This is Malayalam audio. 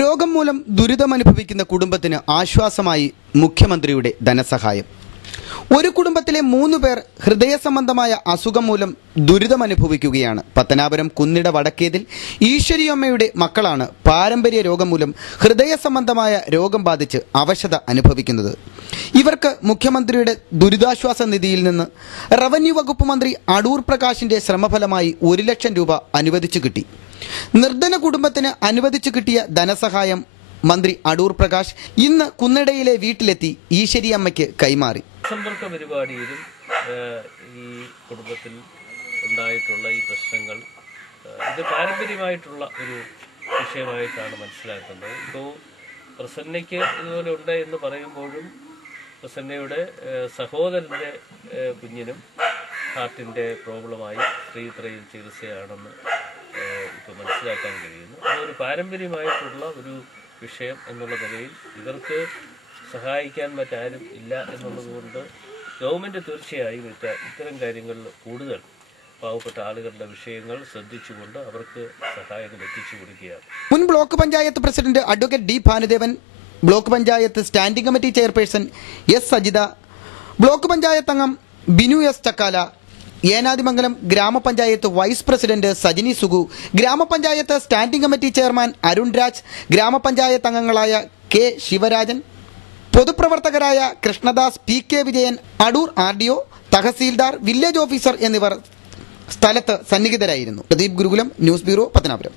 രോഗം മൂലം ദുരിതമനുഭവിക്കുന്ന കുടുംബത്തിന് ആശ്വാസമായി മുഖ്യമന്ത്രിയുടെ ധനസഹായം. ഒരു കുടുംബത്തിലെ 3 പേർ ഹൃദയ സംബന്ധമായ അസുഖം മൂലം ദുരിതമനുഭവിക്കുകയാണ്. പത്തനാപുരം കുന്നിട വടക്കേതിൽ ഈശ്വരിയമ്മയുടെ മക്കളാണ് പാരമ്പര്യ രോഗം മൂലം ഹൃദയ സംബന്ധമായ രോഗം ബാധിച്ച് അവശത അനുഭവിക്കുന്നത്. ഇവർക്ക് മുഖ്യമന്ത്രിയുടെ ദുരിതാശ്വാസ നിധിയിൽ നിന്ന് റവന്യൂ വകുപ്പ് മന്ത്രി അടൂർ പ്രകാശിന്റെ ശ്രമഫലമായി 1 ലക്ഷം രൂപ അനുവദിച്ചു കിട്ടി. നിർധന കുടുംബത്തിന് അനുവദിച്ചു കിട്ടിയ ധനസഹായം മന്ത്രി അടൂർ പ്രകാശ് ഇന്ന് കുന്നിടയിലെ വീട്ടിലെത്തി ഈശ്വരിയമ്മയ്ക്ക് കൈമാറി. സമ്പർക്ക പരിപാടിയിലും ഈ കുടുംബത്തിൽ ഉണ്ടായിട്ടുള്ള ഈ പ്രശ്നങ്ങൾ ഇത് പാരമ്പര്യമായിട്ടുള്ള ഒരു വിഷയമായിട്ടാണ് മനസ്സിലാക്കുന്നത്. ഇപ്പോൾ പ്രസന്നയ്ക്ക് ഇതുപോലെ ഉണ്ട് എന്ന് പറയുമ്പോഴും പ്രസന്നയുടെ സഹോദരൻ്റെ കുഞ്ഞിനും ഹാർട്ടിൻ്റെ പ്രോബ്ലമായി ശ്രീത്രയിൽ ചികിത്സയാണെന്ന് ഇപ്പോൾ മനസ്സിലാക്കാൻ കഴിയുന്നു. അതൊരു പാരമ്പര്യമായിട്ടുള്ള ഒരു വിഷയം എന്നുള്ള നിലയിൽ ഇവർക്ക് സഹായിക്കാൻ മറ്റാരും ഇല്ല എന്നുള്ളതുകൊണ്ട് ഗവൺമെൻറ് തീർച്ചയായും ഇത്തരം കാര്യങ്ങളിൽ കൂടുതൽ പാവപ്പെട്ട ആളുകളുടെ വിഷയങ്ങൾ ശ്രദ്ധിച്ചുകൊണ്ട് അവർക്ക് സഹായങ്ങൾ എത്തിച്ചു കൊടുക്കുകയാണ്. മുൻ block panchayat president advocate D Bhanudevan, block panchayat standing committee chairperson S Sajitha, block panchayat അംഗം ബിനു എസ് ചക്കാല, ഏനാദിമംഗലം ഗ്രാമപഞ്ചായത്ത് വൈസ് പ്രസിഡന്റ് സജിനി സുഗു, ഗ്രാമപഞ്ചായത്ത് standing committee chairman Arun Raj, ഗ്രാമപഞ്ചായത്ത് അംഗങ്ങളായ കെ ശിവരാജൻ, പൊതുപ്രവർത്തകരായ Krishnadas, P K Vijayan, Adoor RDO, തഹസീൽദാർ, വില്ലേജ് ഓഫീസർ എന്നിവർ സ്ഥലത്ത് സന്നിഹിതരായിരുന്നു. Pradeep Gurukulam, news bureau, Pathanapuram.